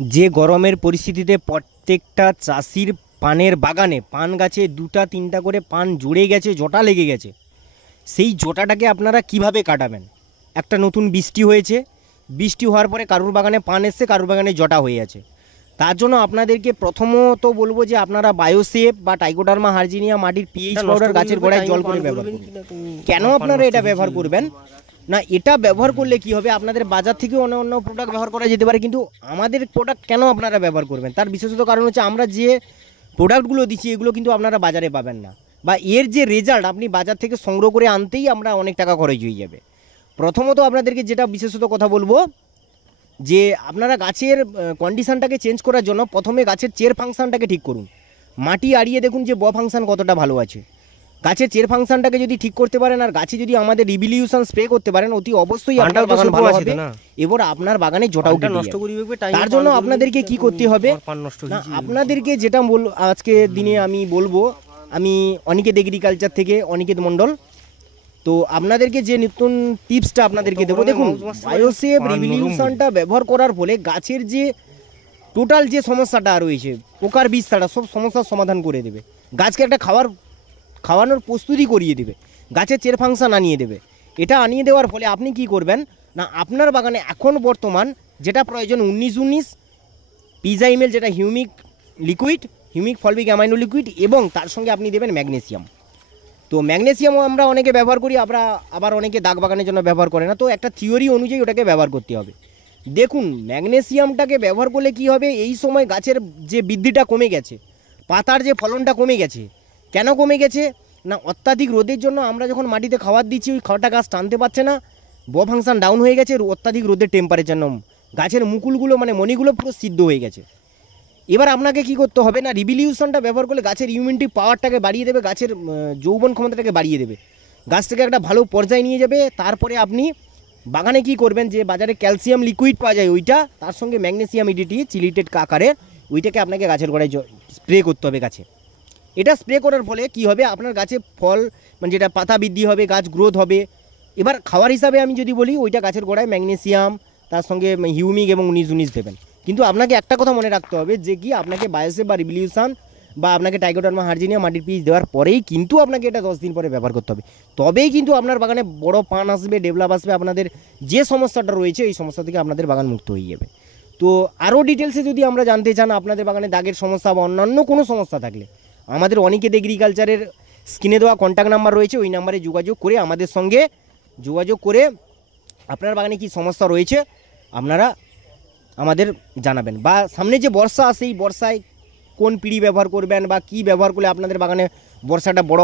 যে গরমের পরিস্থিতিতে প্রত্যেকটা চাষির পানের বাগানে পান গাছে 2টা 3টা করে পান জুড়ে গেছে, জটা লেগে গেছে, সেই জটাটাকে আপনারা কিভাবে কাটাবেন? একটা নতুন বৃষ্টি হয়েছে, বৃষ্টি হওয়ার পরে কারুর বাগানে পান এসছে, কারুর বাগানে জটা হয়ে আছে। তার জন্য আপনাদেরকে প্রথমত বলবো যে আপনারা বায়োসেফ বা টাইকোডার্মা হার্জিনিয়া মাটির পিএইচ পাউডার গাছের গোড়ায় জল করে ব্যবহার করুন। কেন আপনারা এটা ব্যবহার করবেন না? এটা ব্যবহার করলে কি হবে, আপনাদের বাজার থেকে অন্য প্রোডাক্ট ব্যবহার করা যেতে পারে, কিন্তু আমাদের প্রোডাক্ট কেন আপনারা ব্যবহার করবেন? তার বিশেষত কারণ হচ্ছে আমরা যে প্রোডাক্টগুলো দিচ্ছি এগুলো কিন্তু আপনারা বাজারে পাবেন না, বা এর যে রেজাল্ট আপনি বাজার থেকে সংগ্রহ করে আনতেই আমরা অনেক টাকা খরচ হয়ে যাবে। প্রথমত আপনাদেরকে যেটা বিশেষত কথা বলবো যে আপনারা গাছের কন্ডিশনটাকে চেঞ্জ করার জন্য প্রথমে গাছের চের ফাংশনটাকে ঠিক করুন। মাটি আড়িয়ে দেখুন যে ফাংশন কতটা ভালো আছে। গাছের চের ফাংশনটাকে যদি ঠিক করতে পারেন আর গাছে যদি আমাদের রিভলিউশন স্প্রে করতে পারেন, অতি অবশ্যই আপনার বাগান ভালো হবে। এবার আপনার বাগানে জটা উঠে নষ্ট করবে। তার জন্য আপনাদেরকে কি করতে হবে না, আপনাদেরকে যেটা আজকে দিনে আমি বলবো, আমি অনিকেত এগ্রিকালচার থেকে অনিকেত মণ্ডল, তো আপনাদেরকে যে নতুন টিপসটা আপনাদেরকে দেবো, দেখুন বায়োসেফ রিভলিউশনটা ব্যবহার করার ফলে গাছের যে টোটাল যে সমস্যাটা রয়েছে, পোকার বিষ ছাড়া সব সমস্যার সমাধান করে দেবে। গাছকে একটা খাওয়ানোর প্রস্তুতি করিয়ে দেবে, গাছের চের ফাংশন আনিয়ে দেবে। এটা আনিয়ে দেওয়ার ফলে আপনি কি করবেন না, আপনার বাগানে এখন বর্তমান যেটা প্রয়োজন 19-19 পিজাইমেল, যেটা হিউমিক ফলবিক অ্যামাইনো লিকুইড, এবং তার সঙ্গে আপনি দেবেন ম্যাগনেসিয়াম। তো ম্যাগনেসিয়ামও আমরা অনেকে ব্যবহার করি, আবার অনেকে দাগ বাগানের জন্য ব্যবহার করে না। তো একটা থিওরি অনুযায়ী ওটাকে ব্যবহার করতে হবে। দেখুন ম্যাগনেসিয়ামটাকে ব্যবহার করলে কি হবে, এই সময় গাছের যে বৃদ্ধিটা কমে গেছে, পাতার যে ফলনটা কমে গেছে। কেন কমে গেছে না, অত্যাধিক রোদের জন্য আমরা যখন মাটিতে খাবার দিচ্ছি ওই খাওয়াটা গাছ টানতে পারছে না, ফাংশন ডাউন হয়ে গেছে, অত্যাধিক রোদের টেম্পারেচার জন্য গাছের মুকুলগুলো মানে মণিগুলো পুরো সিদ্ধ হয়ে গেছে। এবার আপনাকে কি করতে হবে না, রিভলিউশনটা ব্যবহার করলে গাছের ইমিউনিটি পাওয়ারটাকে বাড়িয়ে দেবে, গাছের যৌবন ক্ষমতাটাকে বাড়িয়ে দেবে, গাছটাকে একটা ভালো পর্যায়ে নিয়ে যাবে। তারপরে আপনি বাগানে কি করবেন, যে বাজারে ক্যালসিয়াম লিকুইড পাওয়া যায় ওইটা, তার সঙ্গে ম্যাগনেসিয়াম ইডিটি চিলিটেড আকারে, ওইটাকে আপনাকে গাছের গোড়ায় স্প্রে করতে হবে গাছে। এটা স্প্রে করার ফলে কি হবে, আপনার গাছে ফল মানে যেটা পাতা বৃদ্ধি হবে, গাছ গ্রোথ হবে। এবার খাওয়ার হিসাবে আমি যদি বলি, ওইটা গাছের গোড়ায় ম্যাগনেসিয়াম, তার সঙ্গে হিউমিক এবং 19-19 দেবেন। কিন্তু আপনাকে একটা কথা মনে রাখতে হবে যে কি, আপনাকে বায়োসেফ বা রিভলিউশন বা আপনাকে টাইকোডার্মা হার্জিনিয়া মাটির পিচ দেওয়ার পরেই কিন্তু আপনাকে এটা 10 দিন পরে ব্যবহার করতে হবে। তবেই কিন্তু আপনার বাগানে বড় পান আসবে, ডেভেলপ আসবে, আপনাদের যে সমস্যাটা রয়েছে এই সমস্যা থেকে আপনাদের বাগান মুক্ত হয়ে যাবে। তো আরও ডিটেলসে যদি আমরা জানতে চান আপনাদের বাগানে দাগের সমস্যা বা অন্যান্য কোনো সমস্যা থাকলে, আমাদের অনিকেত এগ্রিকালচারের স্ক্রিনে দেওয়া কন্ট্যাক্ট নাম্বার রয়েছে, ওই নাম্বারে যোগাযোগ করে আমাদের সঙ্গে যোগাযোগ করে আপনার বাগানে কি সমস্যা রয়েছে আপনারা আমাদের জানাবেন। বা সামনে যে বর্ষা আসে, এই বর্ষায় কোন পিঁড়ি ব্যবহার করবেন বা কি ব্যবহার করলে আপনাদের বাগানে বর্ষাটা বড়